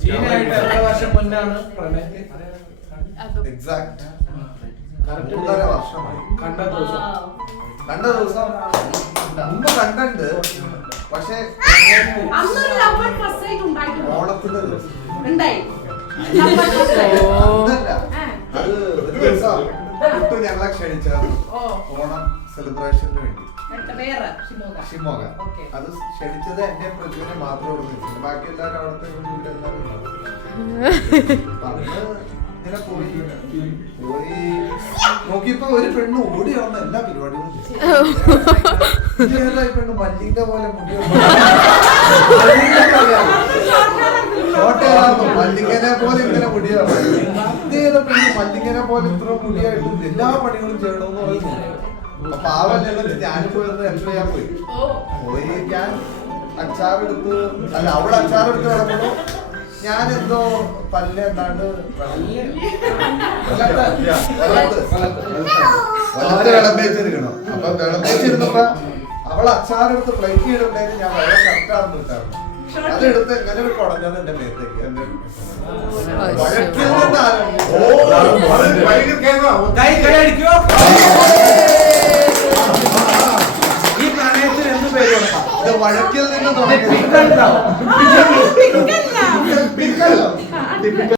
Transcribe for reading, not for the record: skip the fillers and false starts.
ചീനയായിട്ട് എത്ര വർഷം മുന്നാണ് പ്രണയത്തിൽ? എക്സാക്ട് വർഷമായി. കണ്ട ദിവസം മുമ്പ് കണ്ടുണ്ട്. പക്ഷെ ഓണത്തിന്റെ ദിവസം അത് ഒരു ദിവസം ഞങ്ങളെ ക്ഷണിച്ചായിരുന്നു ഓണം സെലിബ്രേഷന് വേണ്ടി. ഷിമോഗ. അത് ക്ഷണിച്ചത് എന്റെ പ്രതിനെ മാത്രമേ ഉള്ളൂ. ബാക്കി എല്ലാവരും അവിടുത്തെ ഇങ്ങനെ പോയി നോക്കിയപ്പോ ഒരു പെണ്ണ് ഓടി വന്ന എല്ലാ പരിപാടികളും പെണ്ണ് മല്ലിന്റെ പോലെ മല്ലിങ്ങനെ പോലെ ഇങ്ങനെ മുടിയാണ്. ഇതേതോ പെണ്ണ് മല്ലിങ്ങനെ പോലെ ഇത്ര മുടിയായിട്ടും എല്ലാ പണികളും ചെയ്യണമെന്ന് പറയുന്നു. അപ്പൊ ആ വല്ലത് ഞാനും പോയത് ഹെൽപ്പ് ചെയ്യാൻ പോയി. ഞാൻ അച്ചാറെടുത്ത് അല്ല അവള് അച്ചാറെടുത്ത് കിടക്കണോ ഞാനെന്തോ പല്ല് എന്താണ്ട് വിളമ്പേച്ചിരിക്കണം. അപ്പൊ വിളമ്പേച്ചിരുന്നപ്പോ അവൾ അച്ചാറെടുത്ത് പ്ലേറ്റ് ചെയ്തിട്ടുണ്ടെങ്കിൽ ഞാൻ വളരെ കറക്റ്റാണെന്ന് കിട്ടാറുണ്ട്. അതെടുത്ത് എങ്ങനെ കുടഞ്ഞത് എന്റെ മേത്തേക്ക്. എന്റെ ഈ പ്രണയത്തിന് എന്ത് പേര് കൊടുക്കാം? ഇത് വഴക്കിൽ നിന്ന് തുടങ്ങി